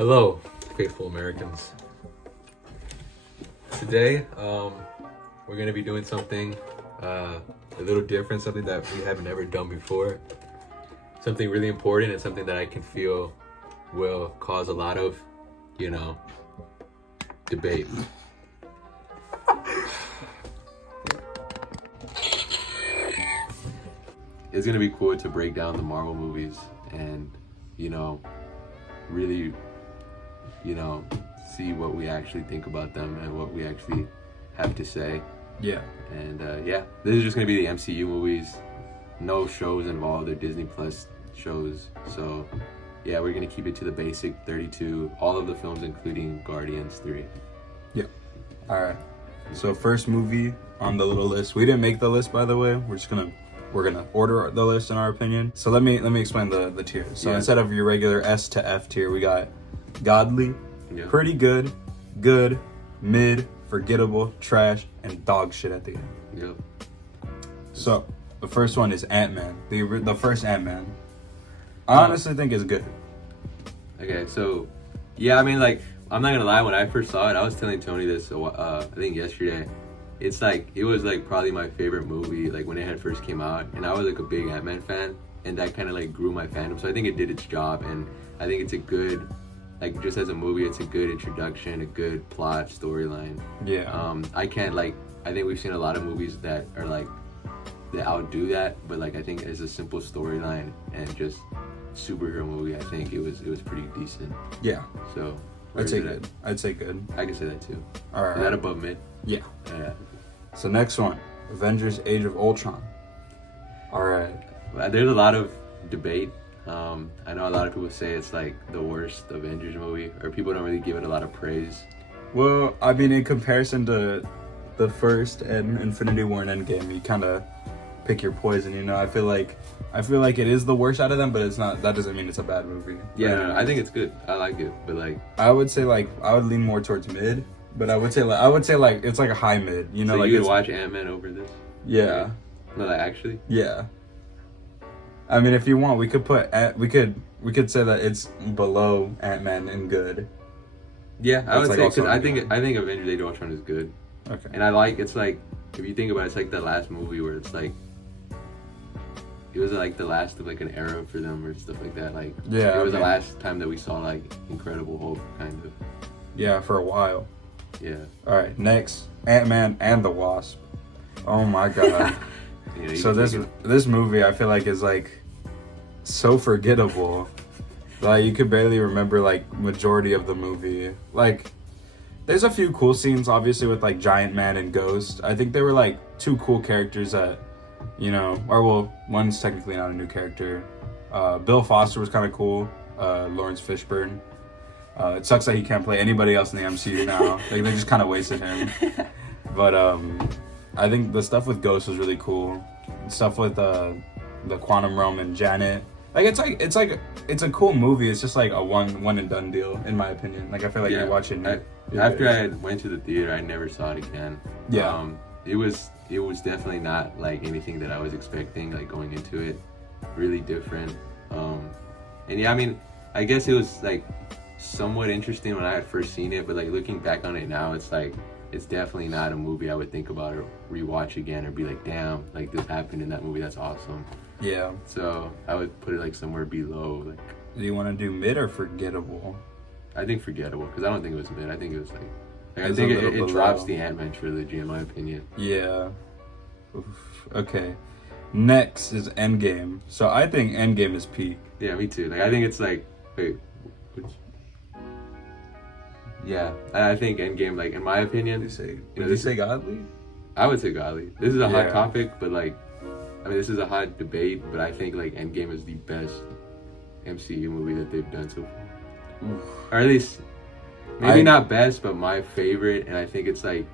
Hello, faithful Americans. Today, we're going to be doing something a little different, something that we haven't ever done before. Something really important and something that I can feel will cause a lot of, debate. It's going to be cool to break down the Marvel movies and, really, see what we actually think about them and what we actually have to say. Yeah. And this is just going to be the MCU movies. No shows involved. They're Disney Plus shows. So, yeah, we're going to keep it to the basic 32. All of the films, including Guardians 3. Yeah. All right. So first movie on the little list. We didn't make the list, by the way. We're gonna order the list in our opinion. So let me explain the tiers. So instead of your regular S to F tier, we got godly, pretty good, good, mid, forgettable, trash, and dog shit at the end. Yep. So the first one is Ant-Man. The first Ant-Man. I honestly think is good. Okay, so I'm not gonna lie. When I first saw it, I was telling Tony this. I think yesterday. It was probably my favorite movie when it had first came out, and I was a big Ant-Man fan, and that kind of grew my fandom. So I think it did its job, and I think it's a good just as a movie, it's a good introduction, a good plot, storyline. Yeah. I think we've seen a lot of movies that are they outdo that, but I think as a simple storyline and just superhero movie, I think it was pretty decent. Yeah. So I'd say good. I can say that too. All right. Is that above mid? Yeah. Yeah. So next one, Avengers: Age of Ultron. All right. There's a lot of debate. I know a lot of people say it's the worst Avengers movie, or people don't really give it a lot of praise. Well, I mean, in comparison to the first and Infinity War and Endgame, you kind of pick your poison. I feel like it is the worst out of them, but it's not. That doesn't mean it's a bad movie. Yeah, no, I think it's good. I like it, but I would say I would lean more towards mid, but I would say it's a high mid. So you would watch Ant-Man over this? Yeah. No, actually. Yeah. I mean, if you want, we could say that it's below Ant-Man in good. Yeah, I would say, because I think Avengers: Age of Ultron is good. Okay. And it's if you think about it, it's the last movie where it's it was the last of an era for them or stuff like that. It was the last time that we saw Incredible Hulk kind of. Yeah, for a while. Yeah. All right, next, Ant-Man and the Wasp. Oh my god. So this movie I feel like is so forgettable. You could barely remember majority of the movie. There's a few cool scenes obviously with Giant Man and Ghost. I think they were two cool characters that one's technically not a new character. Bill Foster was kind of cool. Lawrence Fishburne. It sucks that he can't play anybody else in the MCU now. They just kind of wasted him. But I think the stuff with Ghost was really cool. Stuff with the Quantum Realm and Janet. It's a cool movie. It's just a one and done deal in my opinion. I feel like you're watching it. After I went to the theater, I never saw it again. Yeah. It was definitely not anything that I was expecting going into it. Really different. I guess it was somewhat interesting when I had first seen it, but looking back on it now, it's definitely not a movie I would think about or rewatch again or be damn, this happened in that movie, that's awesome. Yeah. So I would put it somewhere below. Do you want to do mid or forgettable? I think forgettable, because I don't think it was mid. I think it was I think it drops the Ant-Man trilogy in my opinion. Yeah. Oof. Okay. Next is Endgame. So I think Endgame is peak. Yeah, me too. I think it's yeah, I think Endgame, in my opinion... Did you say godly? I would say godly. This is a hot topic, but this is a hot debate, but I think Endgame is the best MCU movie that they've done so far. Oof. Or at least, maybe not best, but my favorite, and I think it's it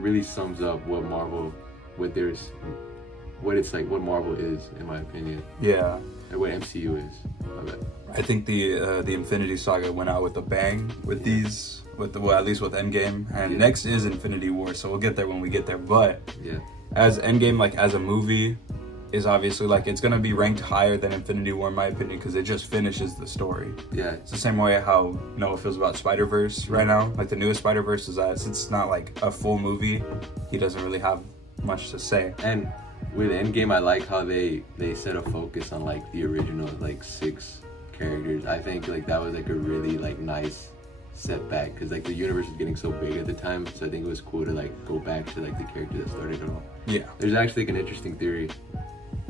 really sums up what Marvel, what Marvel is, in my opinion. Yeah. And what MCU is. I think the Infinity Saga went out with a bang with these, at least with Endgame, and next is Infinity War, so we'll get there when we get there. But as Endgame, as a movie, is obviously like it's gonna be ranked higher than Infinity War in my opinion because it just finishes the story. Yeah. It's the same way how Noah feels about Spider-Verse right now. Like the newest Spider-Verse is that since it's not like a full movie, he doesn't really have much to say. And with Endgame, I like how they set a focus on like the original like 6 characters. I think like that was like a really like nice setback because like the universe was getting so big at the time, so I think it was cool to like go back to like the character that started it all. Yeah. There's actually like an interesting theory.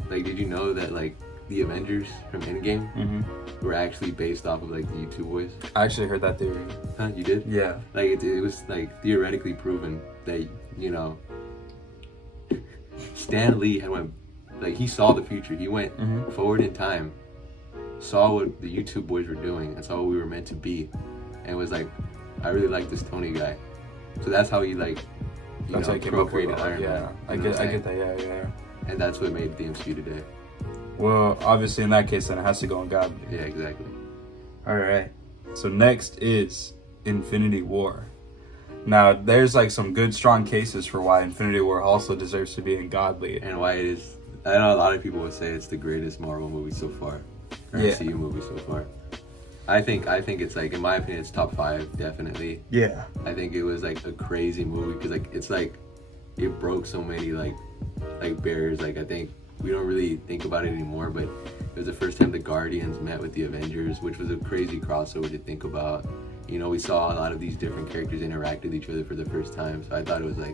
Like, did you know that like the Avengers from Endgame were actually based off of like the YouTube boys? I actually heard that theory. Huh? You did? Yeah. Like it was like theoretically proven that, you know, Stan Lee had went, like he saw the future. He went forward in time, saw what the YouTube boys were doing, and saw what we were meant to be, and was like, I really like this Tony guy. So that's how he like, That's how he came up with procreated Iron yeah. Man. I get that. Yeah. And that's what made the MCU today. Well, obviously in that case, then it has to go on God. Yeah, exactly. All right. So next is Infinity War. Now, there's like some good, strong cases for why Infinity War also deserves to be ungodly. And why it is, I know a lot of people would say it's the greatest Marvel movie so far, or MCU movie so far. I think it's like, in my opinion, it's top 5, definitely. Yeah. I think it was like a crazy movie because like it's like it broke so many like barriers. Like I think we don't really think about it anymore, but it was the first time the Guardians met with the Avengers, which was a crazy crossover to think about. You know, we saw a lot of these different characters interact with each other for the first time, so I thought it was a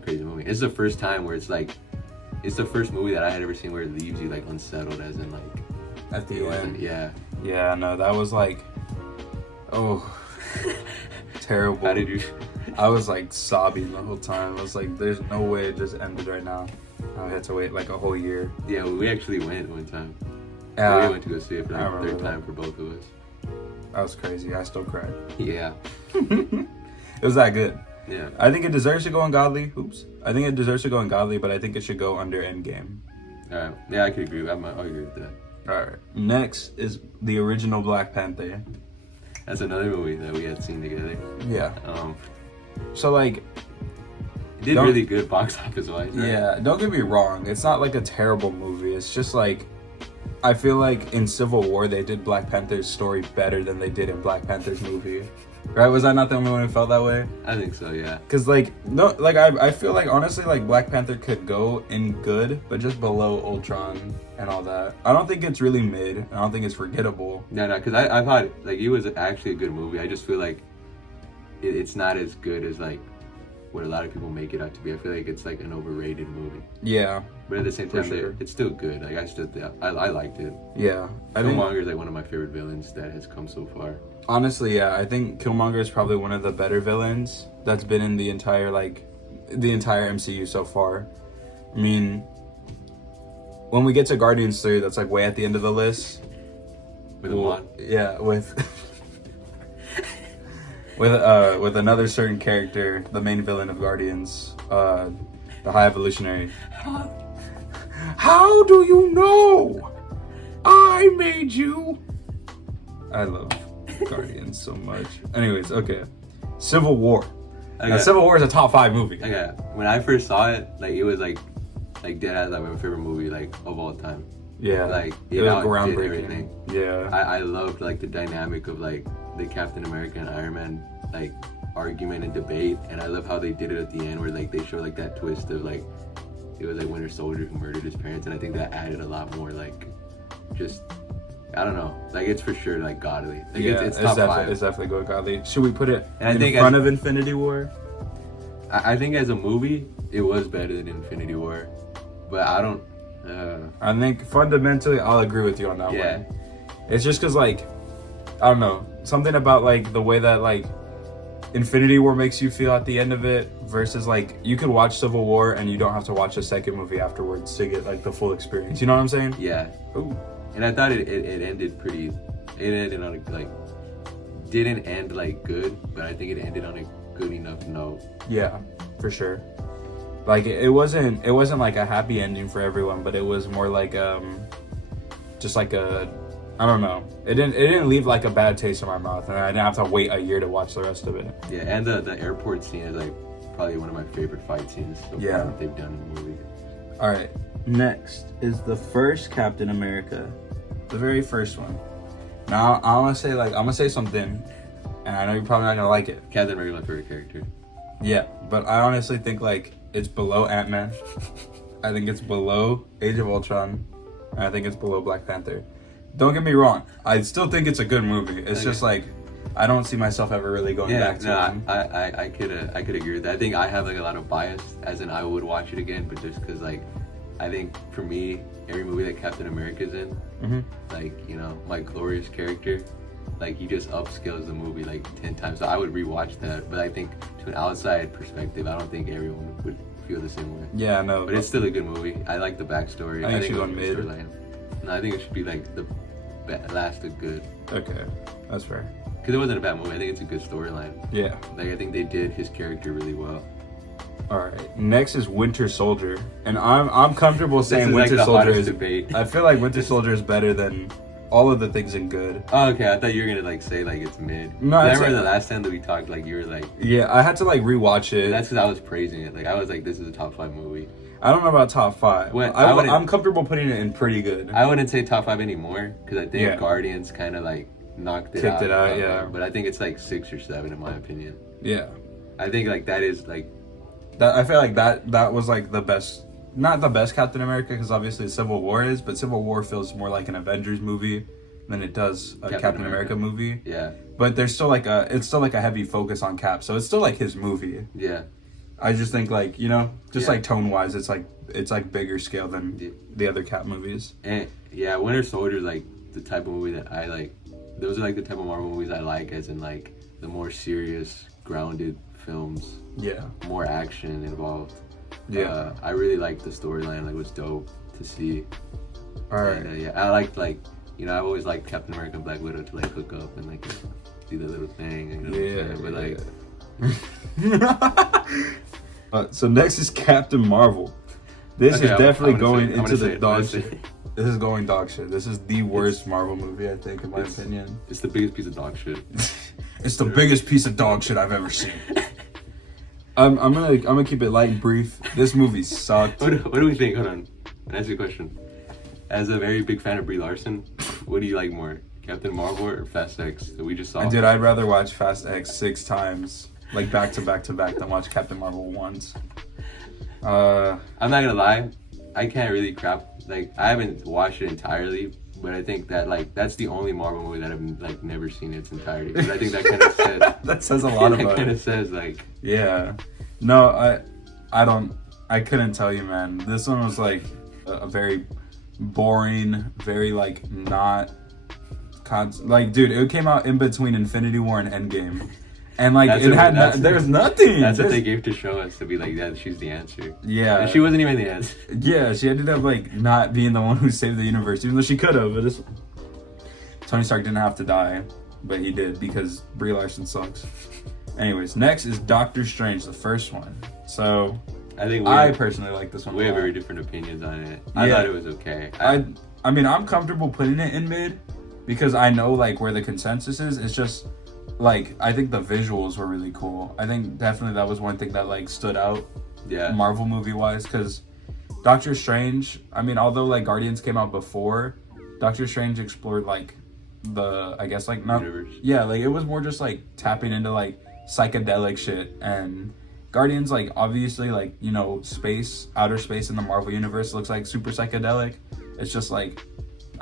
crazy movie. It's the first time where it's the first movie that I had ever seen where it leaves you like unsettled, as in like At the end. Yeah. Yeah, no, that was like, terrible. How did you? I was like sobbing the whole time. I was like, there's no way it just ended right now. I had to wait like a whole year. Yeah, well, we actually went one time. Yeah, We went to go see it for like the third time for both of us. That was crazy. I still cried. Yeah. It was that good. Yeah. I think it deserves to go ungodly. I think it deserves to go ungodly, but I think it should go under Endgame. Alright. Yeah, I could agree. I'll agree with that. Alright. Next is the original Black Panther. That's another movie that we had seen together. Yeah. Um, So like, it did really good box office wise. Right? Yeah, don't get me wrong. It's not like a terrible movie. It's just like, I feel like in Civil War they did Black Panther's story better than they did in Black Panther's movie. Right? Was I not the only one who felt that way? I think so, yeah. Cause like I feel like honestly like Black Panther could go in good, but just below Ultron and all that. I don't think it's really mid. I don't think it's forgettable. No, because I thought like it was actually a good movie. I just feel like it's not as good as like what a lot of people make it out to be. I feel like it's like an overrated movie. Yeah. But at the same time, sure. it's still good. Like I liked it. Yeah. I think Killmonger is like one of my favorite villains that has come so far. honestly, yeah, I think Killmonger is probably one of the better villains that's been in the entire MCU so far. I mean, when we get to Guardians 3, that's like way at the end of the list. With Amon? Yeah, with another certain character, the main villain of Guardians, the High Evolutionary. How do you know? I made you. I love Guardians so much. Anyways, okay. Civil War. Now, Civil War is a top 5 movie. Okay. When I first saw it, like it was like dead ass like my favorite movie like of all time. Yeah. Like it was outdid groundbreaking. everything. Yeah. I loved like the dynamic of like the Captain America and Iron Man like argument and debate, and I love how they did it at the end where like they show like that twist of like it was like Winter Soldier who murdered his parents, and I think that added a lot more like just I don't know, like it's for sure like godly. Like Yeah, it's top 5. It's definitely good godly. Should we put it And I think front of Infinity War? I think as a movie it was better than Infinity War, but I don't. I think fundamentally I'll agree with you on that Yeah. one. It's just because like I don't know, something about like the way that like Infinity War makes you feel at the end of it versus like you could watch Civil War and you don't have to watch a second movie afterwards to get like the full experience. You know what I'm saying? Yeah. Ooh. And I thought it ended pretty. It ended on a, like didn't end like good, but I think it ended on a good enough note. Yeah, for sure. Like it wasn't like a happy ending for everyone, but it was more like just like a, I don't know. It didn't leave like a bad taste in my mouth, and I didn't have to wait a year to watch the rest of it. Yeah, and the airport scene is like probably one of my favorite fight scenes so far that they've done in the movie. All right, Next is the first Captain America, the very first one. Now I'm gonna say something, and I know you're probably not gonna like it. Captain America is my favorite character. Yeah, but I honestly think like it's below Ant-Man. I think it's below Age of Ultron, and I think it's below Black Panther. Don't get me wrong, I still think it's a good movie. It's just like I don't see myself ever really going back to it. I could agree with that. I think I have like a lot of bias, as in I would watch it again, but just because like I think for me, every movie that Captain America's in, like, you know, Mike Glorious character, like he just upscales the movie like 10 times. So I would rewatch that, but I think to an outside perspective, I don't think everyone would feel the same way. Yeah, no. But it's still a good movie. I like the backstory. I think she's on mid. No, I think it should be like the last of good. Okay, that's fair. Because it wasn't a bad movie. I think it's a good storyline. Yeah. Like I think they did his character really well. All right. Next is Winter Soldier, and I'm comfortable saying Winter Soldier is. Debate. I feel like Winter Soldier is better than all of the things in Good. Oh, okay. I thought you were gonna like say like it's mid. No, I remember the last time that we talked, like you were like. Yeah, I had to like rewatch it. That's because I was praising it. Like I was like, this is a top 5 movie. I don't know about top 5. I'm comfortable putting it in pretty good. I wouldn't say top 5 anymore because I think Guardians kind of like kicked it out. Yeah. But I think it's like 6 or 7 in my opinion. Yeah. I think like that is like. That I feel like that was like the best, not the best Captain America because obviously Civil War is, but Civil War feels more like an Avengers movie than it does a Captain America movie. Yeah. But there's still like it's still like a heavy focus on Cap, so it's still like his movie. Yeah. I just think like, you know, just like tone wise, it's like bigger scale than the other Cap movies. And yeah, Winter Soldier is like the type of movie that I like. Those are like the type of Marvel movies I like, as in like the more serious, grounded films. Yeah. More action involved. Yeah. I really liked the storyline. Like, it was dope to see. All right. And, yeah, I liked like, you know, I've always liked Captain America and Black Widow to like hook up and like do the little thing. You know but like. So next is Captain Marvel. This is definitely going into the dog shit. This is going dog shit. This is the worst Marvel movie, I think, in my opinion. It's the biggest piece of dog shit. It's the biggest piece of dog shit I've ever seen. I'm gonna keep it light and brief. This movie sucked. What do we think? Hold on. Can I ask you a question? As a very big fan of Brie Larson, what do you like more, Captain Marvel or Fast X that we just saw? Dude, I'd rather watch Fast X 6 times, like back to back to back, than watch Captain Marvel once. I'm not gonna lie, I can't really crap. Like I haven't watched it entirely, but I think that like that's the only Marvel movie that I've like never seen in its entirety. Because I think that kind of says that says a lot about it. That kind of says like no, I couldn't tell you, man. This one was like a very boring, very like not like dude. It came out in between Infinity War and Endgame. And like there's nothing. That's what they gave to show us to be like that. She's the answer. Yeah, and she wasn't even the answer. Yeah, she ended up like not being the one who saved the universe, even though she could have. But Tony Stark didn't have to die, but he did because Brie Larson sucks. Anyways, next is Doctor Strange, the first one. So I personally like this one. We have very different opinions on it. I thought it was okay. I mean, I'm comfortable putting it in mid because I know like where the consensus is. It's just. Like, I think the visuals were really cool. I think definitely that was one thing that, like, stood out Marvel movie-wise. Because Doctor Strange, I mean, although, like, Guardians came out before, Doctor Strange explored, like, the, I guess, like, not... universe. Yeah, like, it was more just, like, tapping into, like, psychedelic shit. And Guardians, like, obviously, like, you know, outer space in the Marvel universe looks, like, super psychedelic. It's just, like...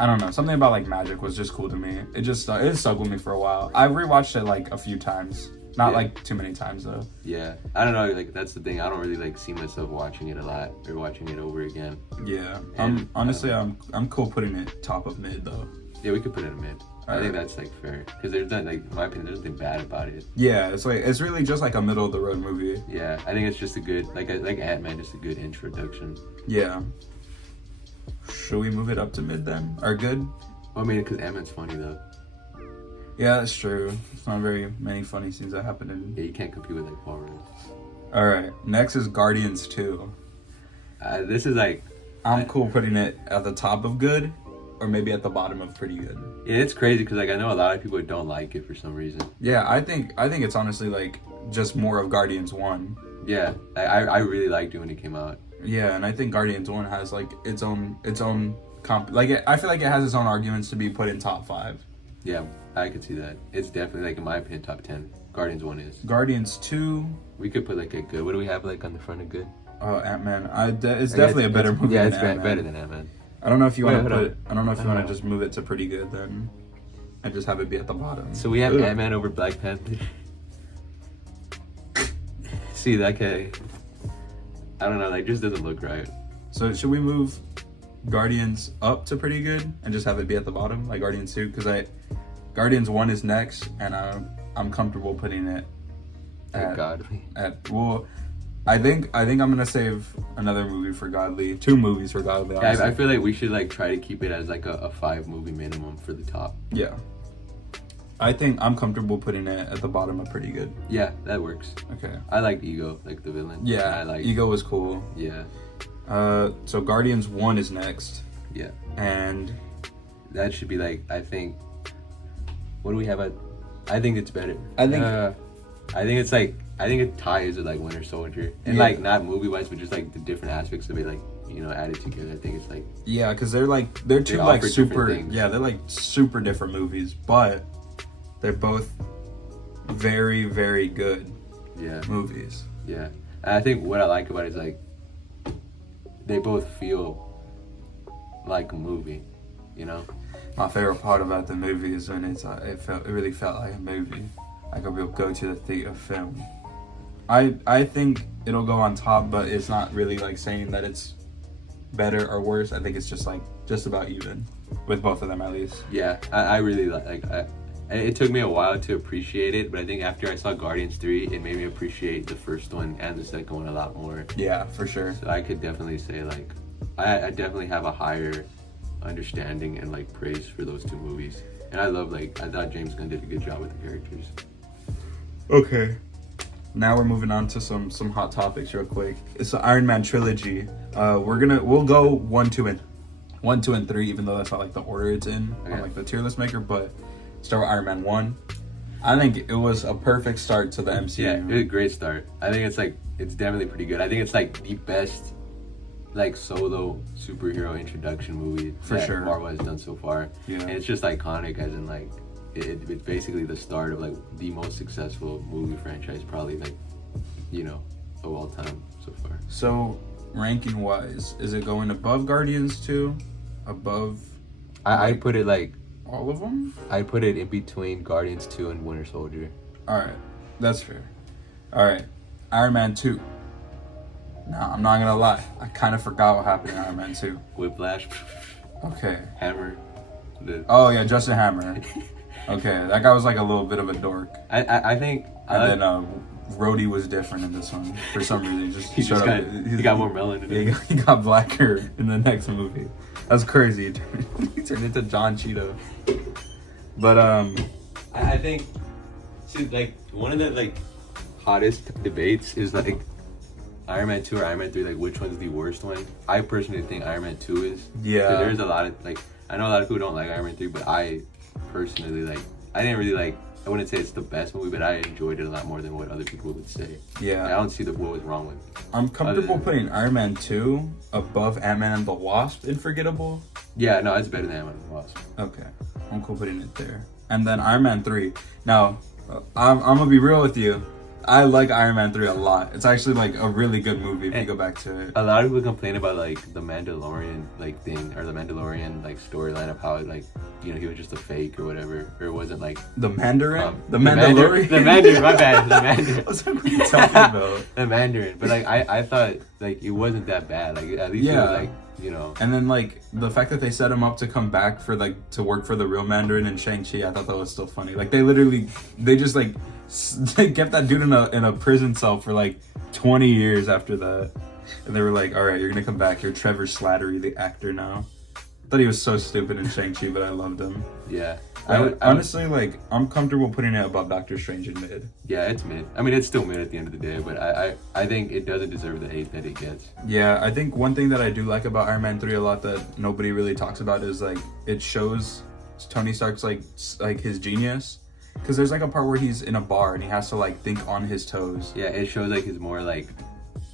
I don't know. Something about like magic was just cool to me. It stuck with me for a while. I've rewatched it like a few times. Not like too many times though. Yeah. I don't know, like that's the thing. I don't really like see myself watching it a lot or watching it over again. Yeah. And, honestly I'm cool putting it top of mid though. Yeah, we could put it in mid. I think that's like fair. Because there's not like in my opinion there's nothing bad about it. Yeah, it's really just like a middle of the road movie. Yeah. I think it's just a good like Ant-Man, just a good introduction. Yeah. Should we move it up to mid then? Or good? I mean, because Ant-Man's funny though. Yeah, that's true. It's not very many funny scenes that happen in. Yeah, you can't compete with like Paul Rudd. All right, next is Guardians 2. This is like. I'm cool putting it at the top of good, or maybe at the bottom of pretty good. Yeah, it's crazy because like I know a lot of people don't like it for some reason. Yeah, I think it's honestly like just more of Guardians 1. Yeah, I really liked it when it came out. Yeah, and I think Guardians 1 has like its own I feel like it has its own arguments to be put in top 5. Yeah, I could see that. It's definitely, like, in my opinion, top 10. Guardians 1 is. Guardians 2, We could put, like, a good. What do we have, like, on the front of good? Ant-Man. It's definitely a better movie. Yeah, than it's Ant-Man. better than Ant-Man. I don't know if you want to Wait, put. I don't know if you want to just move it to pretty good then, and just have it be at the bottom. So we have Ugh. Ant-Man over Black Panther. See, that guy. I don't know, like, just doesn't look right. So should we move Guardians up to pretty good and just have it be at the bottom, like Guardians 2? Because Guardians 1 is next, and I'm comfortable putting it Thank God. I think I'm gonna save another movie for Godly. 2 movies for Godly. Yeah, I feel like we should, like, try to keep it as, like, a 5 movie minimum for the top. Yeah. I think I'm comfortable putting it at the bottom of pretty good. Yeah, that works. Okay. I like Ego, like the villain. Yeah, I like Ego was cool. Yeah. So Guardians 1 is next. Yeah. And That should be, like, I think. What do we have at? I think it's better. I think it's like, I think it ties with, like, Winter Soldier, and Yeah. like, not movie wise, but just like the different aspects of it, like, you know, added together. I think it's like, yeah, because they're like they're two They like offer super different things. yeah they're like super different movies, but they're both very very good yeah, movies. yeah. And I think what I like about it is, like, they both feel like a movie, you know. My favorite part about the movie is when it really felt like a movie, like a real go to the theater film. I think it'll go on top, but it's not really like saying that it's better or worse. I think it's just like just about even with both of them at least. Yeah, I really it took me a while to appreciate it, but I think after I saw Guardians 3, it made me appreciate the first one and the second one a lot more. Yeah, for sure. So I could definitely say, like, I definitely have a higher understanding and, like, praise for those 2 movies. And I thought James Gunn did a good job with the characters. Okay. Now we're moving on to some hot topics real quick. It's the Iron Man trilogy. We'll go 1, 2, and 3, even though that's not like the order it's in Okay. on like the tier list maker. But start with Iron Man 1. I think it was a perfect start to the MCU. Yeah, it was a great start. I think it's definitely pretty good. I think it's, like, the best, like, solo superhero introduction movie For that sure. Marvel has done so far. Yeah. And it's just iconic, as in, like, it's basically the start of, like, the most successful movie franchise, probably, like, you know, of all time so far. So, ranking wise, is it going above Guardians 2? Above I put it, like, all of them? I put it in between Guardians 2 and Winter Soldier. Alright, that's fair. Alright, Iron Man 2. Nah, I'm not gonna lie. I kind of forgot what happened in Iron Man 2. Whiplash, Okay. Hammer. Oh, yeah, Justin Hammer. Okay, that guy was like a little bit of a dork. I think. And then Rhodey was different in this one for some reason. He got more melon in it. He got blacker in the next movie. That's crazy. He turned into John Cheeto. But I think, see, like, one of the, like, hottest debates is, like, Iron Man 2 or Iron Man 3, like, which one's the worst one? I personally think Iron Man 2 is. Yeah. So there's a lot of, like, I know a lot of people don't like Iron Man 3, but I personally, like, I didn't really, like, I wouldn't say it's the best movie, but I enjoyed it a lot more than what other people would say. I yeah, don't see what was wrong with it. I'm comfortable Other than- putting Iron Man 2 above Ant-Man and the Wasp in Forgettable. Yeah, no, it's better than Ant-Man and the Wasp. Okay, I'm cool putting it there. And then Iron Man 3. Now, I'm gonna be real with you. I like Iron Man 3 a lot. It's actually like a really good movie if you go back to it. A lot of people complain about, like, the Mandalorian, like, thing, or the Mandalorian, like, storyline of how, like, you know, he was just a fake or whatever, or it wasn't, like, The Mandarin? The Mandalorian. Mandalorian? The Mandarin, my bad. The Mandarin. I was like, what are you talking about? The Mandarin. But, like, I thought, like, it wasn't that bad. Like, at least it Yeah. was, like, you know. And then, like, the fact that they set him up to come back for, like, to work for the real Mandarin in Shang-Chi, I thought that was still funny. Like, they just, like, they kept that dude in a prison cell for, like, 20 years after that. And they were like, all right, you're gonna come back. You're Trevor Slattery, the actor now. I thought he was so stupid in Shang-Chi, but I loved him. Yeah. Honestly, like, I'm comfortable putting it above Doctor Strange in mid. Yeah, it's mid. I mean, it's still mid at the end of the day, but I think it doesn't deserve the hate that it gets. Yeah, I think one thing that I do like about Iron Man 3 a lot that nobody really talks about is, like, it shows Tony Stark's, like his genius. Because there's, like, a part where he's in a bar and he has to, like, think on his toes. Yeah, it shows, like, his more, like,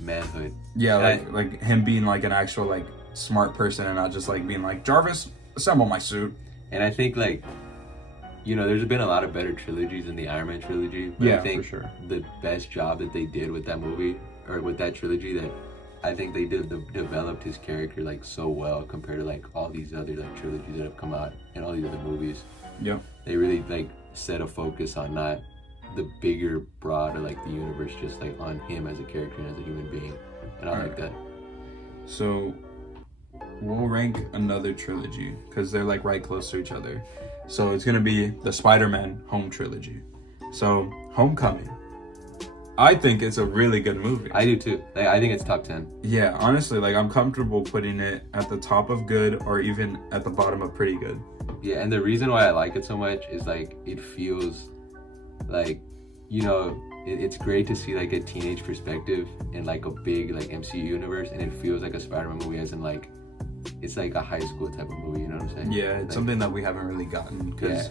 manhood. Yeah, And like him being like an actual like smart person and not just like being like, Jarvis, assemble my suit. And I think like, there's been a lot of better trilogies in the Iron Man trilogy. But Yeah, I think for sure. the best job that they did with that movie or with that trilogy, that I think they developed his character like so well compared to like all these other like trilogies that have come out and all these other movies. Yep. They really like set a focus on not the bigger, broad, or like the universe, just like on him as a character and as a human being. And I like that. So we'll rank another trilogy because they're like right close to each other. So it's gonna be the Spider-Man Home trilogy. So Homecoming, I think it's a really good movie. I do too. Like, I think it's top 10. Yeah, honestly, like I'm comfortable putting it at the top of good or even at the bottom of pretty good. Yeah, and the reason why I like it so much is like it feels like, it's great to see like a teenage perspective in like a big like MCU universe, and it feels like a Spider-Man movie as in like it's like a high school type of movie, you know what I'm saying? Yeah, it's like, something that we haven't really gotten because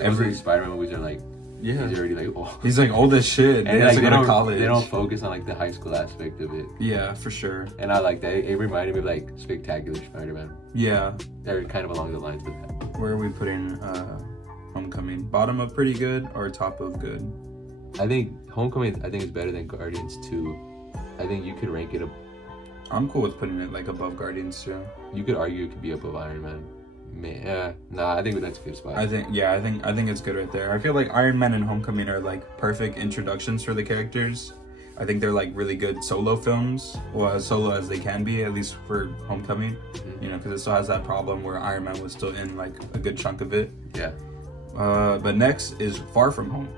every Spider-Man movies are like, yeah, he's already like old. He's like old as shit. And he like, has to go to college. They don't focus on like the high school aspect of it. Yeah, for sure. And I like that. It reminded me of like Spectacular Spider-Man. Yeah, They're kind of along the lines of that. Where are we putting Homecoming? Bottom of pretty good or top of good? I think Homecoming, I think is better than Guardians 2. I think you could rank it up. I'm cool with putting it like above Guardians 2. You could argue it could be above Iron Man. I think that's a good spot. I think it's good right there. I feel like Iron Man and Homecoming are like perfect introductions for the characters. I think they're like really good solo films, well, as solo as they can be, at least for Homecoming. Mm-hmm. Because it still has that problem where Iron Man was still in like a good chunk of it. Yeah. But next is Far From Home.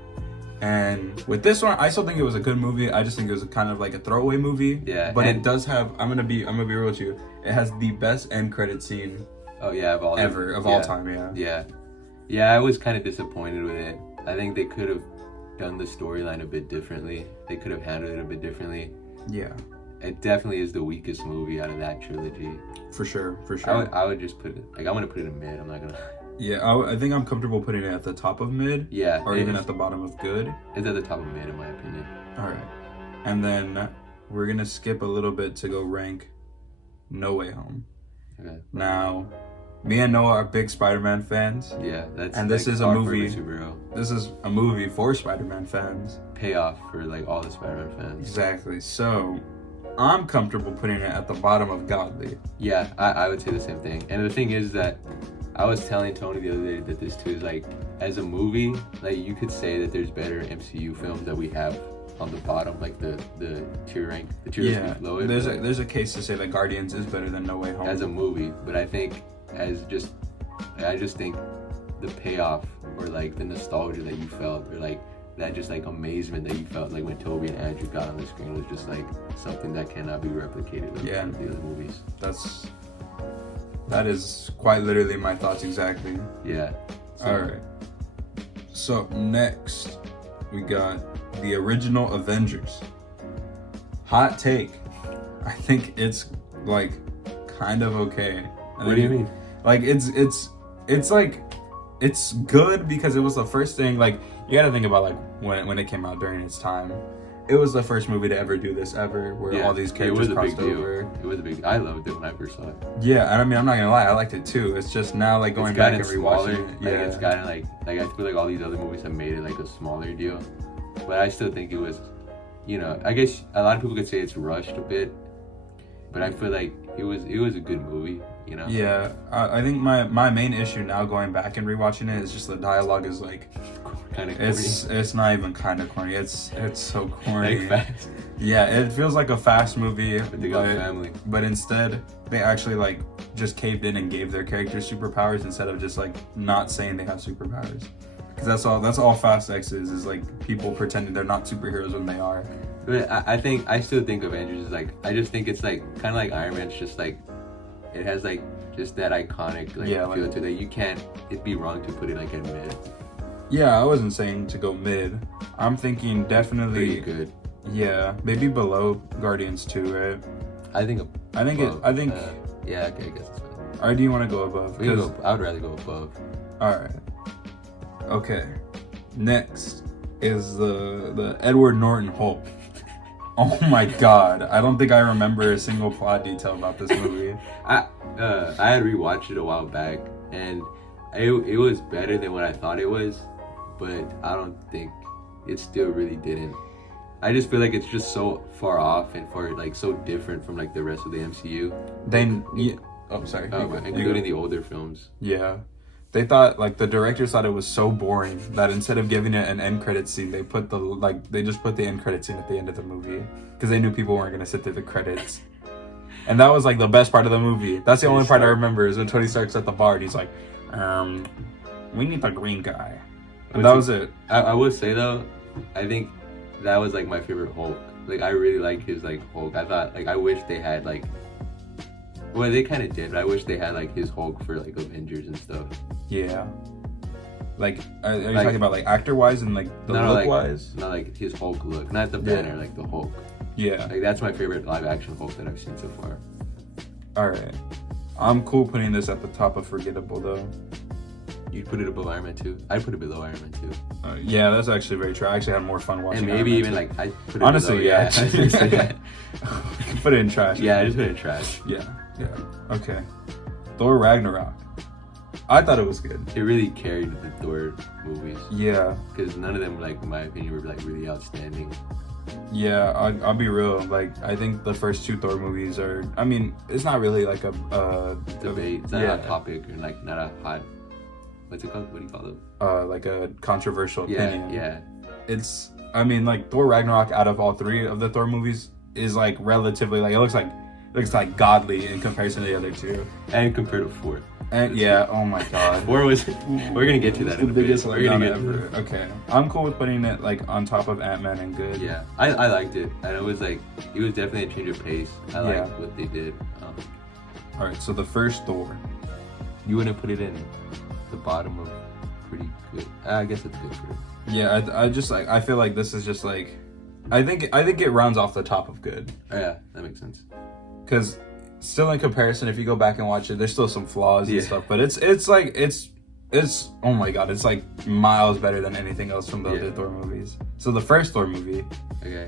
And with this one, I still think it was a good movie. I just think it was kind of like a throwaway movie. Yeah. But it does have, I'm gonna be real with you. It has the best end credit scene. Oh yeah, of all time. Yeah. Yeah, I was kind of disappointed with it. I think they could have done the storyline a bit differently. They could have handled it a bit differently. Yeah. It definitely is the weakest movie out of that trilogy. For sure. I would just put it, like, I'm gonna put it in mid. I'm not gonna. Yeah, I think I'm comfortable putting it at the top of mid. Yeah. Or even at the bottom of good. It's at the top of mid, in my opinion. All right. And then we're gonna skip a little bit to go rank No Way Home. Okay. Now, me and Noah are big Spider-Man fans. Yeah, that's. And this like, is a our movie. favorite superhero. This is a movie for Spider-Man fans. Payoff for like all the Spider-Man fans. Exactly. So, I'm comfortable putting it at the bottom of godly. Yeah, I would say the same thing. And the thing is that I was telling Tony the other day that this too is like, as a movie, like you could say that there's better MCU films that we have on the bottom, like the tier rank, the tier that's below it. There's a case to say that Guardians is better than No Way Home as a movie, but I think I just think the payoff or like the nostalgia that you felt, or like that just like amazement that you felt like when Toby and Andrew got on the screen was just like something that cannot be replicated with the other movies. That is quite literally my thoughts exactly. Yeah. All right. So next we got the original Avengers. Hot take. I think it's like kind of okay. What do you mean? Like it's like it's good because it was the first thing. Like you got to think about like when it came out during its time. It was the first movie to ever do this ever, where all these characters crossed over. It was a big. I loved it when I first saw it. Yeah, and I mean, I'm not gonna lie, I liked it too. It's just now like going back and rewatching it. Yeah, it's gotten like I feel like all these other movies have made it like a smaller deal, but I still think it was, I guess a lot of people could say it's rushed a bit, but I feel like it was a good movie. Yeah, I think my main issue now going back and rewatching it is just the dialogue is like kind of corny. It's not even kind of corny. It's so corny. Like fast. Yeah, it feels like a fast movie, But they got family. But instead they actually like just caved in and gave their characters superpowers instead of just like not saying they have superpowers. Because that's all Fast X is like people pretending they're not superheroes when they are. But I still think Avengers is like, I just think it's like kind of like Iron Man. It's just like it has like just that iconic feel to it that you can't. It'd be wrong to put it like in mid. Yeah, I wasn't saying to go mid. I'm thinking definitely pretty good. Yeah, maybe below Guardians 2, right? I think. Yeah, okay, I guess it's fine. Or do you want to go above? I would rather go above. All right. Okay. Next is the Edward Norton Hulk. Oh my god, I don't think I remember a single plot detail about this movie. I had rewatched it a while back, and it was better than what I thought it was, but I don't think it still really didn't. I just feel like it's just so far off and like so different from like the rest of the MCU. Sorry. Including the older films. Yeah. They thought, like, the directors thought it was so boring that instead of giving it an end credit scene, they just put the end credit scene at the end of the movie because they knew people weren't going to sit through the credits. And that was, like, the best part of the movie. That's the only part I remember is when Tony Stark's at the bar and he's like, we need the green guy. And that was it. I would say, though, I think that was, like, my favorite Hulk. Like, I really like his, like, Hulk. I thought, like, I wish they had, like, well, they kind of did, but I wish they had, like, his Hulk for, like, Avengers and stuff. Yeah. Like, are you talking about, like, actor-wise and, like, the look-wise? Not, like, his Hulk look. Not the banner, like, the Hulk. Yeah. Like, that's my favorite live-action Hulk that I've seen so far. Alright. I'm cool putting this at the top of forgettable, though. You'd put it above Iron Man 2? I'd put it below Iron Man 2. Yeah, that's actually very true. I actually had more fun watching and maybe Iron Man even, 2. like, I put it honestly, below, yeah. Put it in trash. Yeah, I just put it in trash. Yeah. Okay. Thor Ragnarok. I thought it was good. It really carried the Thor movies. Yeah. Because none of them, like, in my opinion, were, like, really outstanding. Yeah, I'll be real. Like, I think the first two Thor movies are, I mean, it's not really like a debate. It's not a hot topic or, like, not a hot, what's it called? What do you call it? Like a controversial opinion. Yeah. It's, I mean, like, Thor Ragnarok out of all three of the Thor movies is, like, relatively, like, it looks like godly in comparison to the other two. And compared to 4. And yeah, oh my god. 4 was, we're gonna get to that in a bit. We're gonna get ever. Okay. I'm cool with putting it, like, on top of Ant-Man and good. Yeah, I liked it. And it was, like, it was definitely a change of pace. I liked what they did. Alright, so the first Thor. You wouldn't put it in the bottom of pretty good. I guess it's good for it. Yeah, I just, like, I feel like this is just, like, I think it rounds off the top of good. Oh, yeah, that makes sense. Because still in comparison, if you go back and watch it, there's still some flaws and stuff, but it's oh my god, it's like miles better than anything else from the other Thor movies. So the first Thor movie, okay,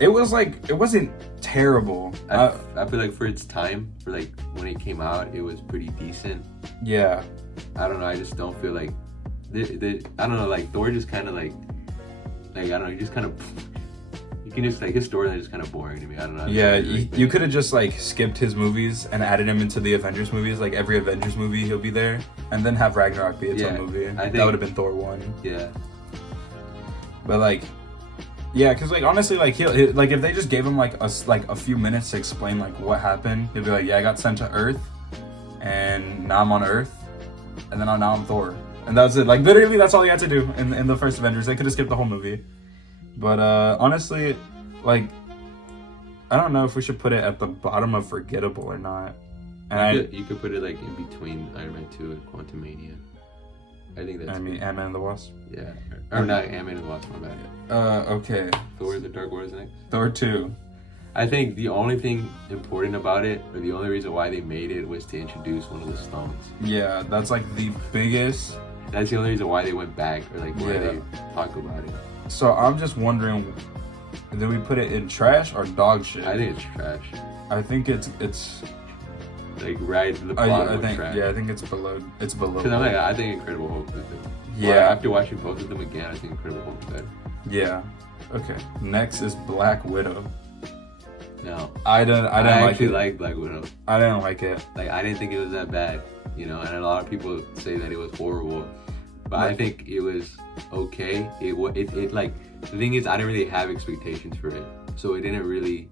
it wasn't terrible. I feel like for its time, for like when it came out, it was pretty decent. Yeah, I don't know, I just don't feel like I don't know, like Thor just kind of like I don't know, he just kind of. You can just, like, his storyline is just kind of boring to me. I don't know. Yeah, you could have just, like, skipped his movies and added him into the Avengers movies. Like, every Avengers movie, he'll be there. And then have Ragnarok be its own movie. That would have been Thor 1. Yeah. But, like, yeah, because, like, honestly, like, like, if they just gave him, like, a few minutes to explain, like, what happened, he'll be like, yeah, I got sent to Earth, and now I'm on Earth, and then now I'm Thor. And that was it. Like, literally, that's all he had to do in the first Avengers. They could have skipped the whole movie. But honestly, like, I don't know if we should put it at the bottom of forgettable or not. And you could put it like in between Iron Man 2 and Quantumania. I think that's. I mean, Ant-Man and the Wasp. Yeah, or not Ant-Man and the Wasp. My bad. Okay. Thor: The Dark World is next. Thor 2. I think the only thing important about it, or the only reason why they made it, was to introduce one of the stones. Yeah, that's like the biggest. That's the only reason why they went back, or like why they talk about it. So I'm just wondering, do we put it in trash or dog shit? I think it's trash. I think it's like right at the bottom of trash. Yeah, I think it's below. It's below. Because I'm like, I think Incredible Hulk is better. Yeah. Well, after watching both of them again, I think Incredible Hulk is better. Yeah. Okay. Next is Black Widow. No. I actually like Black Widow. I didn't like it. Like, I didn't think it was that bad, you know, and a lot of people say that it was horrible. But I think it was okay. It like, the thing is, I didn't really have expectations for it. So it didn't really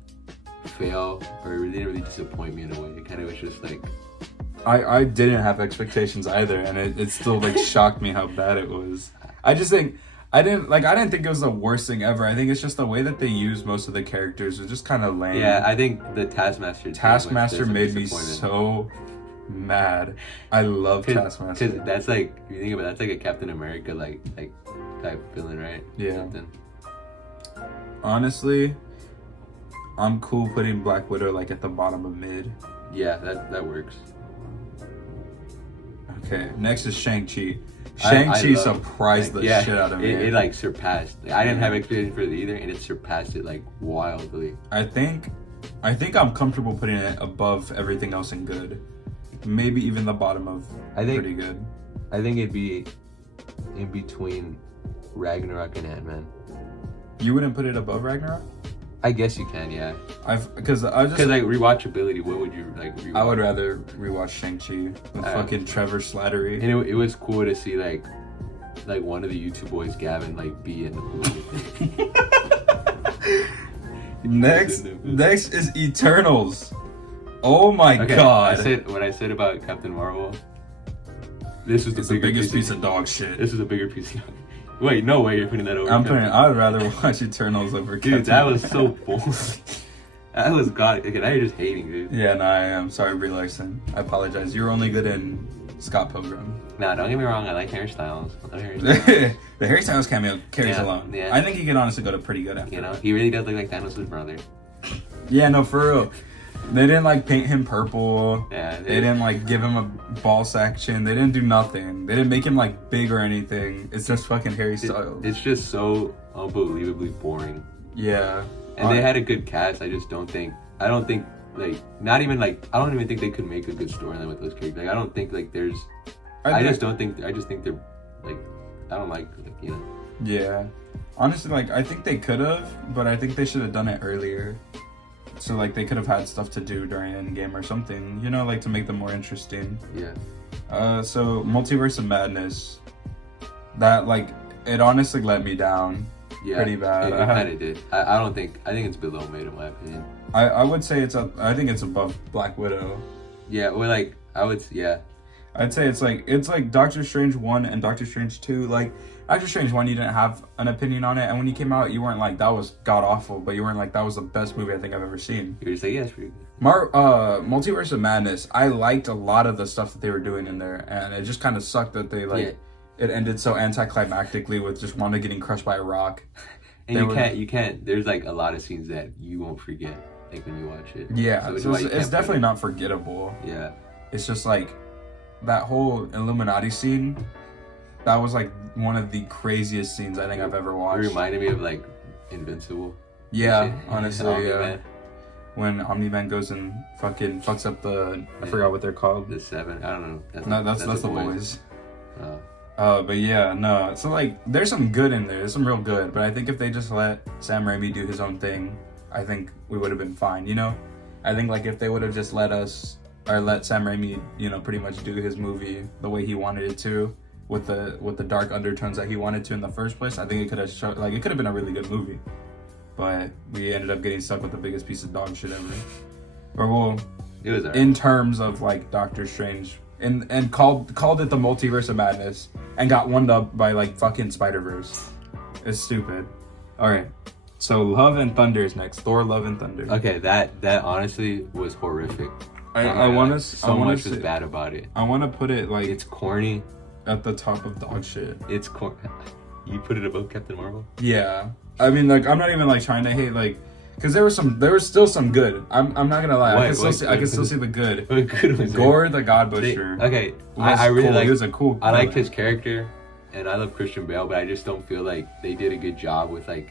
fail, or it didn't really disappoint me in a way. It kind of was just like... I didn't have expectations either, and it still, like, shocked me how bad it was. I just think... I didn't think it was the worst thing ever. I think it's just the way that they use most of the characters was just kind of lame. Yeah, I think the Taskmaster made me so mad. I love Taskmaster. Because that's like, if you think about it, that's like a Captain America like type villain, right? Yeah. Something. Honestly, I'm cool putting Black Widow like at the bottom of mid. Yeah, that works. Okay, next is Shang-Chi. Shang-Chi surprised the shit out of me. It like surpassed. Like, I didn't have expectations for it either, and it surpassed it like wildly. I think I'm comfortable putting it above everything else in good. Maybe even the bottom of pretty good. I think it'd be in between Ragnarok and Ant-Man. You wouldn't put it above Ragnarok? I guess you can, yeah. Because like rewatchability, what would you like rewatch? I would rather rewatch Shang-Chi with fucking Trevor Slattery. And it was cool to see like one of the YouTube boys, Gavin, like be in the movie. Next is Eternals. Oh my god! What I said about Captain Marvel. This was the biggest piece of dog shit. This was a bigger piece of. Wait, no way you're putting that over. I would rather watch Eternals over. Dude, that was so boring. That was god. Okay, now you're just hating, dude. Yeah, no, I am sorry, Brie Larson. I apologize. You're only good in Scott Pilgrim. Nah, don't get me wrong. I like hairstyles. The hairstyles cameo carries alone. Yeah. I think he could honestly go to pretty good after. You know, he really does look like Thanos' brother. Yeah, no, for real. They didn't like paint him purple. Yeah. They didn't like give him a ball section. They didn't do nothing. They didn't make him like big or anything. It's just fucking Harry Styles. It's just so unbelievably boring. Yeah. And they had a good cast. I don't think I don't even think they could make a good storyline with those characters. Like, I don't think like there's. I just think they're like, I don't like you know. Yeah. Honestly, like I think they could have, but I think they should have done it earlier. So like they could have had stuff to do during Endgame or something, you know, like to make them more interesting. Yeah. So Multiverse of Madness, that like it honestly let me down. Yeah. Pretty bad. It kind of did. I think it's below mid in my opinion. I would say I think it's above Black Widow. Yeah. Well, like I'd say it's like Doctor Strange 1 and Doctor Strange 2. Like Doctor Strange 1, you didn't have an opinion on it, and when you came out, you weren't like that was god awful, but you weren't like that was the best movie I think I've ever seen. You were just like, yeah, it's pretty good. Multiverse of Madness, I liked a lot of the stuff that they were doing in there, and it just kind of sucked that they it ended so anticlimactically with just Wanda getting crushed by a rock. And you can't. There's like a lot of scenes that you won't forget, like when you watch it. Yeah, so it's definitely not forgettable. Yeah, it's just like that whole Illuminati scene. That was like one of the craziest scenes I think I've ever watched. It reminded me of like Invincible. Yeah, honestly, yeah. When Omni-Man goes and fucking fucks up I forgot what they're called. The Seven. I don't know. That's the boys. But yeah, no. So like, there's some good in there. There's some real good. But I think if they just let Sam Raimi do his own thing, I think we would have been fine. You know, I think like if they would have just let Sam Raimi, you know, pretty much do his movie the way he wanted it to. With the dark undertones that he wanted to in the first place, I think it could have been a really good movie, but we ended up getting stuck with the biggest piece of dog shit ever. Or well, it was in terms of like Doctor Strange, and called it the Multiverse of Madness, and got one up by like fucking Spider-Verse. It's stupid. All right, so Love and Thunder is next. Thor: Love and Thunder. Okay, that honestly was horrific. I want to. So much was bad about it. I want to put it like it's corny. At the top of dog shit. It's you put it above Captain Marvel? Yeah. I mean, like, I'm not even like trying to hate, like, because there was still some good. I'm not gonna lie. I can still see the good. What good was Gore the God Butcher. Okay, I really cool. He was a cool. I liked his character, and I love Christian Bale, but I just don't feel like they did a good job with like.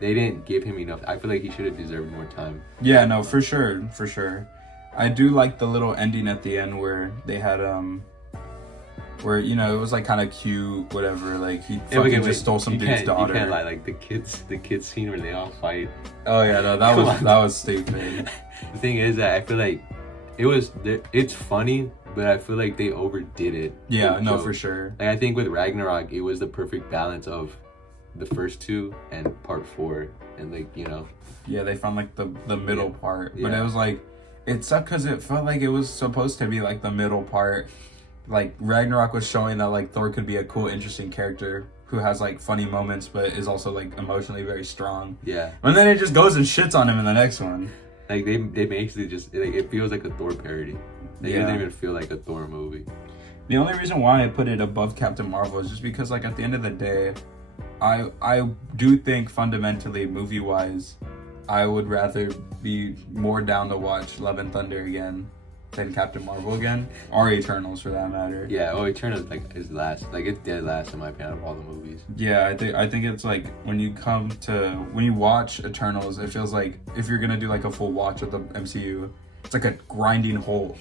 They didn't give him enough. I feel like he should have deserved more time. Yeah, no, for sure. I do like the little ending at the end where they had where, you know, it was like kind of cute, whatever. Like he fucking just stole some dude's daughter. You can't lie. Like the kids scene where they all fight. Oh yeah, no, that was stupid. The thing is that I feel like it's funny, but I feel like they overdid it. Yeah, no, for sure. Like I think with Ragnarok, it was the perfect balance of the first two and part 4, and like, you know. Yeah, they found like the middle part, but it was like it sucked because it felt like it was supposed to be like the middle part. Like Ragnarok was showing that like Thor could be a cool, interesting character who has like funny moments, but is also like emotionally very strong. Yeah. And then it just goes and shits on him in the next one. Like they basically just like, it feels like a Thor parody. Like, it doesn't even feel like a Thor movie. The only reason why I put it above Captain Marvel is just because like at the end of the day, I do think fundamentally movie wise, I would rather be more down to watch Love and Thunder again than Captain Marvel again, or Eternals for that matter. Yeah, Eternals like is last, like it's dead last in my opinion of all the movies. Yeah, I think it's like when you watch Eternals, it feels like if you're gonna do like a full watch of the MCU, it's like a grinding hole,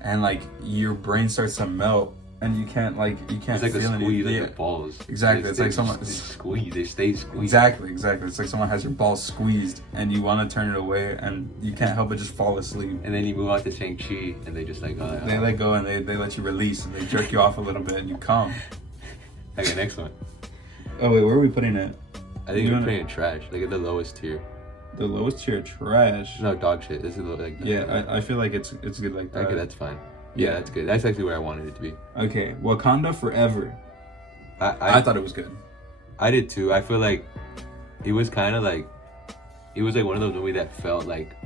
and like your brain starts to melt. And you can't it's like feel a squeeze anything. of the balls. Exactly, it's like someone they squeeze. They stay squeezed. Exactly. It's like someone has your balls squeezed, and you want to turn it away, and you can't help but just fall asleep. And then you move out to Shang-Chi, and they just like they let go and they let you release, and they jerk you off a little bit, and you come. Okay, next one. Oh wait, where are we putting it? I think we're putting it trash, like at the lowest tier. The lowest tier, trash. No, dog shit. This is like. I feel like it's good like that. Okay, that's fine. Yeah, that's good. That's actually where I wanted it to be. Okay, Wakanda Forever. I thought it was good. I did too. I feel like it was kind of like, it was like one of those movies that felt like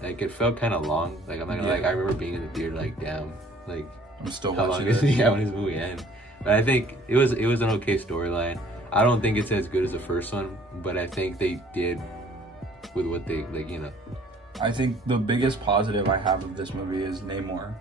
it felt kind of long. Like I'm not gonna I remember being in the theater like, damn, like I'm still how watching long is when this movie end? But I think it was an okay storyline. I don't think it's as good as the first one, but I think they did with what they I think the biggest positive I have of this movie is Namor.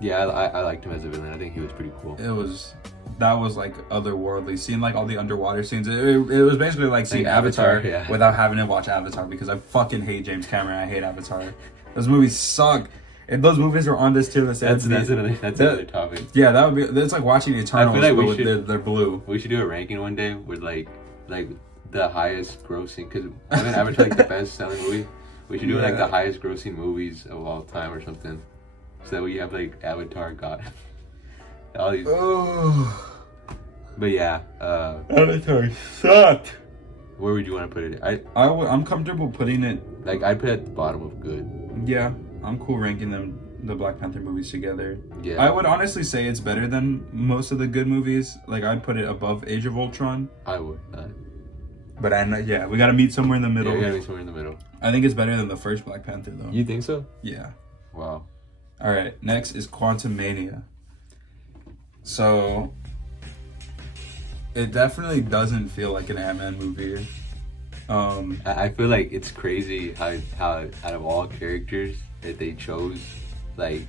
Yeah, I liked him as a villain. I think he was pretty cool. That was like otherworldly. Seeing like all the underwater scenes, it was basically like seeing Avatar without having to watch Avatar, because I fucking hate James Cameron. I hate Avatar. Those movies suck. If those movies were on this tier list, that's another topic. Yeah, that would be. That's like watching Eternals. I feel like they're blue. We should do a ranking one day with like the highest grossing, because I mean Avatar like the best selling movie. We should do like the highest grossing movies of all time or something. So that we have like Avatar, God, all these. Oh. But yeah, Avatar sucked. Where would you want to put it? I'm comfortable putting it. Like I'd put it at the bottom of good. Yeah, I'm cool ranking the Black Panther movies together. Yeah. I would honestly say it's better than most of the good movies. Like I'd put it above Age of Ultron. I would. But we gotta meet somewhere in the middle. Yeah, we gotta meet somewhere in the middle. I think it's better than the first Black Panther though. You think so? Yeah. Wow. All right. Next is Quantumania. So it definitely doesn't feel like an Ant-Man movie. I feel like it's crazy how out of all characters that they chose, like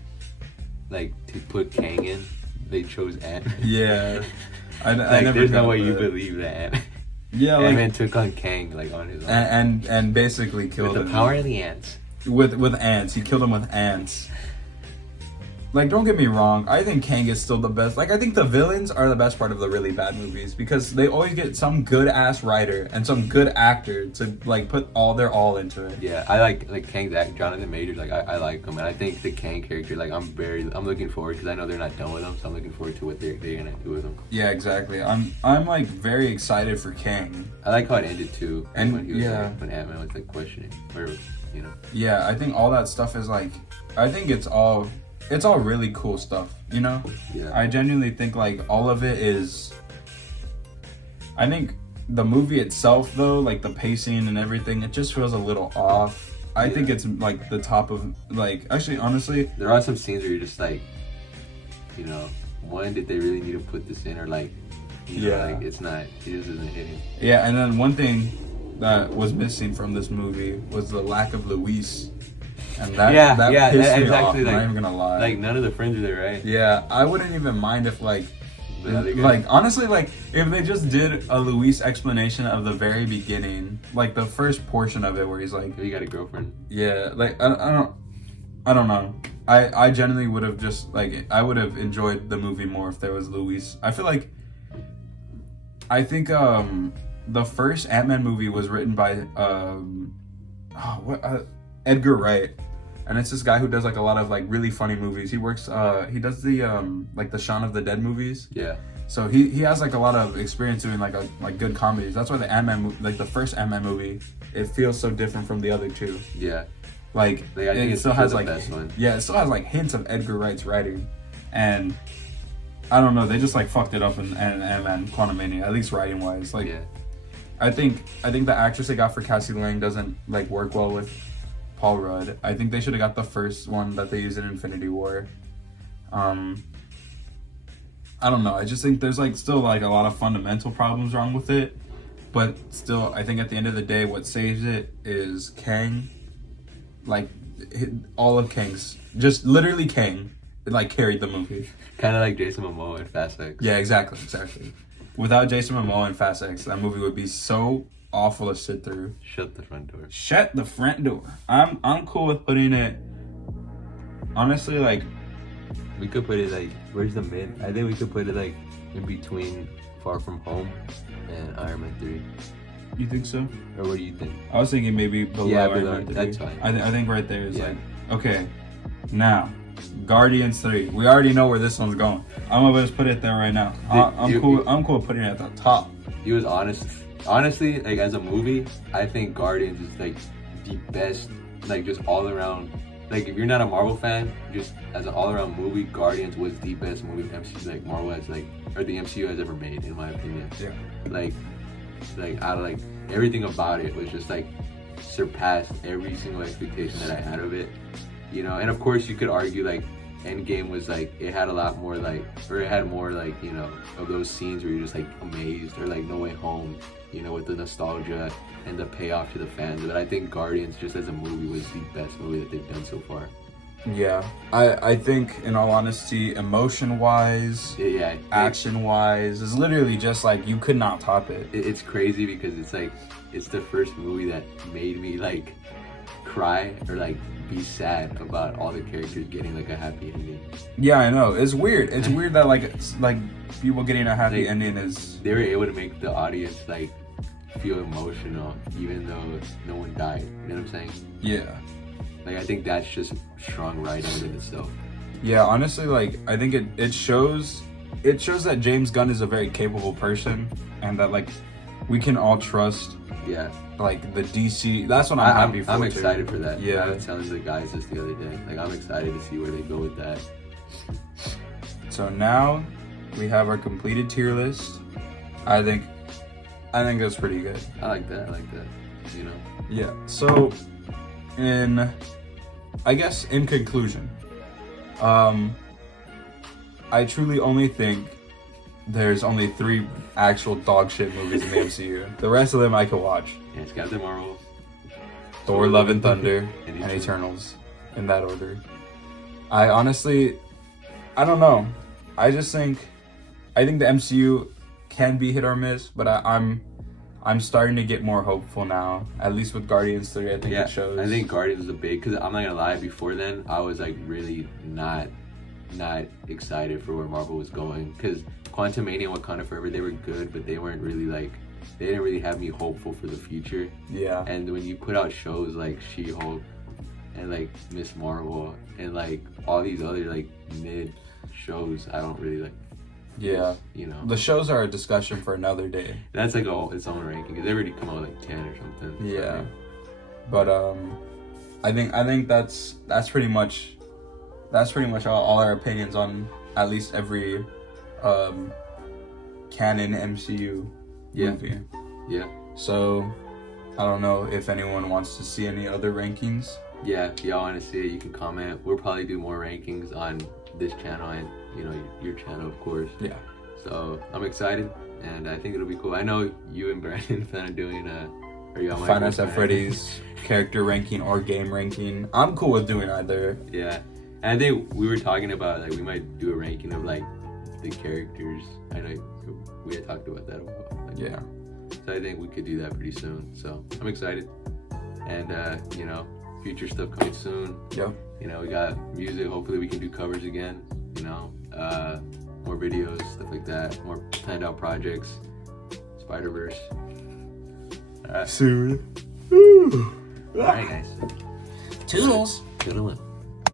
to put Kang in, they chose Ant-Man. Yeah. I like, never there's no way you believe that. Yeah, like, Ant-Man took on Kang like on his own. And basically killed him. With the power of the ants. With ants. He killed him with ants. Like, don't get me wrong, I think Kang is still the best. Like, I think the villains are the best part of the really bad movies, because they always get some good ass writer and some good actor to like put all their all into it. Yeah, I like Kang's act, Jonathan Majors. Like I like him, and I think the Kang character, like I'm looking forward, because I know they're not done with him, so I'm looking forward to what they're gonna do with him. Yeah, exactly. I'm like very excited for Kang. I like how it ended too, and when he was when Ant-Man was like questioning, or Yeah, I think all that stuff is like, I think it's all really cool stuff, Yeah. I genuinely think like all of it is. I think the movie itself though, like the pacing and everything, it just feels a little off. I think it's like the top of like, actually honestly, there are some scenes where you're just like, one, did they really need to put this in, or like, like it's not, it just isn't hitting. Yeah, and then one thing that was missing from this movie was the lack of Luis. And that pissed me off, I'm not even gonna lie. Like, none of the friends are there, right? Yeah, I wouldn't even mind if honestly, like, if they just did a Luis explanation of the very beginning, like the first portion of it where he's like, you got a girlfriend. Yeah, like, I don't know. I genuinely would have just, like, I would have enjoyed the movie more if there was Luis. I think the first Ant-Man movie was written by Edgar Wright, and it's this guy who does like a lot of like really funny movies. He works he does the like the Shaun of the Dead movies. Yeah. So he has like a lot of experience doing like good comedies. That's why the Ant-Man like the first Ant-Man movie, it feels so different from the other two. Yeah. Like I think it still has like best one. Yeah, it still has like hints of Edgar Wright's writing, and I don't know, they just like fucked it up in Ant-Man Quantumania, at least writing wise. Like, yeah. I think the actress they got for Cassie Lang doesn't like work well with Paul Rudd. I think they should have got the first one that they used in Infinity War. I don't know. I just think there's like still like a lot of fundamental problems wrong with it, but still, I think at the end of the day, what saves it is Kang. Like, all of Kang's, just literally Kang, like carried the movie. Kind of like Jason Momoa in Fast X. Yeah, exactly. Without Jason Momoa and Fast X, that movie would be so awful to sit through. Shut the front door. Shut the front door. I'm cool with putting it. Honestly, like we could put it like, where's the mid? I think we could put it like in between Far From Home and Iron Man 3. You think so? Or what do you think? I was thinking maybe below Iron Man 3. That's fine. I think right there is like, okay, now, Guardians 3. We already know where this one's going. I'm gonna just put it there right now. I'm cool with putting it at the top. He was honest. Honestly, like as a movie, I think Guardians is like the best, like just all around. Like if you're not a Marvel fan, just as an all-around movie, Guardians was the best movie MCU, like Marvel has like, or the MCU has ever made, in my opinion. Yeah. Like out of like everything about it was just like surpassed every single expectation that I had of it. You know, and of course you could argue like Endgame was like, it had a lot more like, or it had more like, you know, of those scenes where you're just like amazed, or like No Way Home, you know, with the nostalgia and the payoff to the fans. But I think Guardians, just as a movie, was the best movie that they've done so far. Yeah, I think in all honesty, emotion wise, action wise, is literally just like, you could not top it. It's crazy because it's like, it's the first movie that made me like cry or like be sad about all the characters getting like a happy ending. Yeah, I know. It's weird. It's weird that like people getting a happy ending is, they were able to make the audience like feel emotional even though no one died. You know what I'm saying? Yeah. Like I think that's just strong writing in itself. Yeah, honestly, like I think it shows that James Gunn is a very capable person, and that like we can all trust. Yeah. Like the DC. That's what I'm happy for. I'm excited for that. Yeah. I was telling the guys this the other day. Like I'm excited to see where they go with that. So now we have our completed tier list. I think that's pretty good. I like that. You know. Yeah. So I guess in conclusion, I truly only think there's only 3 actual dog shit movies in the MCU. The rest of them I could watch. Yeah, it's Captain Marvel, Thor: Love and Thunder, and Eternals, in that order. I honestly, I don't know. I think the MCU can be hit or miss, but I'm starting to get more hopeful now. At least with Guardians 3, I think it shows. I think Guardians is a big, because I'm not gonna lie, before then I was like really not excited for where Marvel was going, because Quantumania and Wakanda Forever, they were good, but they weren't really like, they didn't really have me hopeful for the future. Yeah. And when you put out shows like She-Hulk and like Miss Marvel and like all these other like mid shows, I don't really like. Yeah. You know. The shows are a discussion for another day. That's like its own ranking, because they already come out with like 10 or something. Yeah. But I think that's pretty much all our opinions on at least every canon MCU movie. Yeah. So I don't know if anyone wants to see any other rankings. Yeah, if y'all want to see it, you can comment. We'll probably do more rankings on this channel and, you know, your channel, of course. Yeah. So I'm excited, and I think it'll be cool. I know you and Brandon plan on doing Five Nights at Freddy's character ranking or game ranking. I'm cool with doing either. Yeah. And I think we were talking about like we might do a ranking of like the characters. I know we had talked about that a while. Like, yeah. So I think we could do that pretty soon. So I'm excited. And you know, future stuff coming soon. Yeah. You know, we got music. Hopefully we can do covers again. You know, more videos, stuff like that. More planned out projects. Spider-Verse. All right. Soon. All right, guys. Toodles. Toodaloo.